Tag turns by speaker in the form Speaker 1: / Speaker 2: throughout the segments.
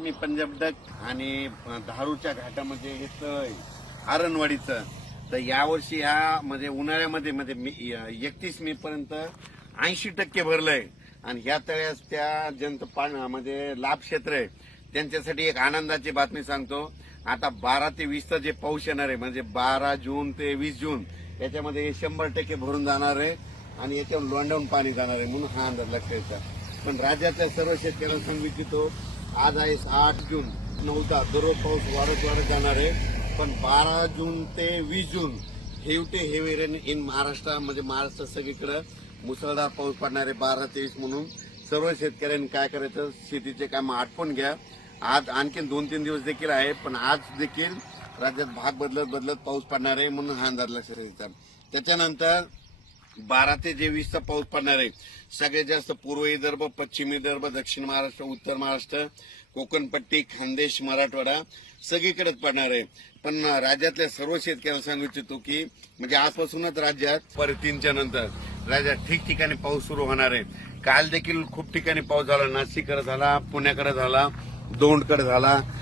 Speaker 1: मी Punjab duck आणि धारूच्या घाटामध्ये हे आरणवाडीचं. तर यावर्षी या म्हणजे उन्हाळ्यामध्ये म्हणजे एकतीस मे पर्यंत ऐंशी टक्के भरलंय. आणि ह्या तळ्यास त्या जंत म्हणजे लाभ क्षेत्र आहे. त्यांच्यासाठी एक आनंदाची बातमी सांगतो. आता बारा ते वीसचा जे पाऊस येणार आहे म्हणजे बारा जून ते वीस जून याच्यामध्ये शंभर टक्के भरून जाणार आहे आणि याच्यावर लोंडावून पाणी जाणार आहे म्हणून हा अंदाज लक्षात येतात पण राज्याच्या सर्व शेतकऱ्यांना सांगू इच्छितो आज आहे आठ जून. नऊचा दररोज पाऊस वाढत वाढत जाणार आहे. पण बारा जून ते वीस जून हेवटे हेवी रेन इन महाराष्ट्र म्हणजे महाराष्ट्र सगळीकडं मुसळधार पाऊस पडणार आहे बारा तेवीस म्हणून. सर्व शेतकऱ्यांनी काय करायचं? शेतीचे काम आटपून घ्या. आज आणखीन दोन तीन दिवस देखील आहे पण आज देखील राज्यात भाग बदलत बदलत पाऊस पडणार आहे म्हणून हा अंदाज लक्षात त्याच्यानंतर बारा ते तेवीसचा पाऊस पडणार आहे. सगळ्यात जास्त पूर्व विदर्भ पश्चिम विदर्भ दक्षिण महाराष्ट्र उत्तर महाराष्ट्र कोकणपट्टी खानदेश मराठवाडा सगळीकडेच पडणार आहे. पण राज्यातल्या सर्व शेतकऱ्यांना सांगू इच्छितो की म्हणजे आजपासूनच राज्यात परतींच्या नंतर राज्यात ठिकठिकाणी पाऊस सुरू होणार आहे. काल देखील खूप ठिकाणी पाऊस झाला. नाशिककडे झाला पुण्याकडे झाला दोंडकडे झाला.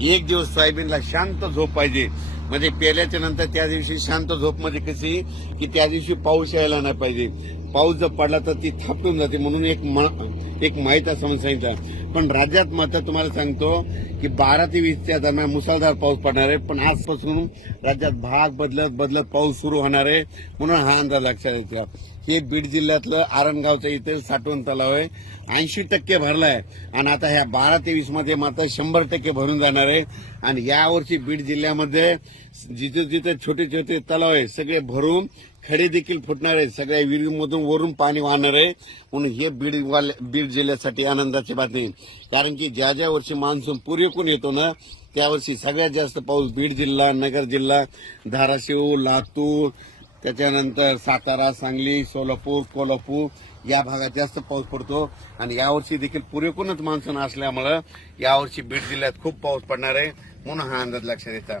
Speaker 1: एक दिवस सोयाबीनला शांत झोप पाहिजे. म्हणजे पेल्याच्या नंतर त्या दिवशी शांत झोप म्हणजे कशी की त्या दिवशी पाऊस यायला नाही पाहिजे. पाऊस जर पडला तर ती थापटून जाते म्हणून एक मा एक माहीत असं सांगितलं. पण राज्यात मात्र तुम्हाला सांगतो की बारा ते वीसच्या दरम्यान मुसळधार पाऊस पडणार आहे. पण आजपासून राज्यात भाग बदलत बदलत पाऊस सुरू होणार आहे म्हणून हा अंदाज लक्षात येतो. हे बीड जिल्ह्यातलं आरणगावचं इथे साठवण तलाव आहे. ऐंशी टक्के भरलाय. आणि आता ह्या बारा ते वीसमध्ये मात्र शंभर टक्के भरून जाणार आहे. आणि यावर्षी बीड जिल्ह्यामध्ये जिथे जिथे छोटे छोटे तलाव आहे सगळे भरून खडे देखील फुटणार आहे सगळ्या विहिरीमधून वरून पाणी वाहणार आहे. म्हणून हे बीड बीड जिल्ह्यासाठी आनंदाची बातमी कारण की ज्या ज्या वर्षी मान्सून पुरेपूर येतो ना त्यावर्षी सगळ्यात जास्त पाऊस बीड जिल्हा नगर जिल्हा धाराशिव लातूर त्याच्यानंतर सातारा सांगली सोलापूर कोल्हापूर या भागात जास्त पाऊस पडतो. आणि यावर्षी देखील पुरेकूनच मान्सून असल्यामुळं यावर्षी बीड जिल्ह्यात खूप पाऊस पडणार आहे. म्हणून हा अंदाज लक्षात येतात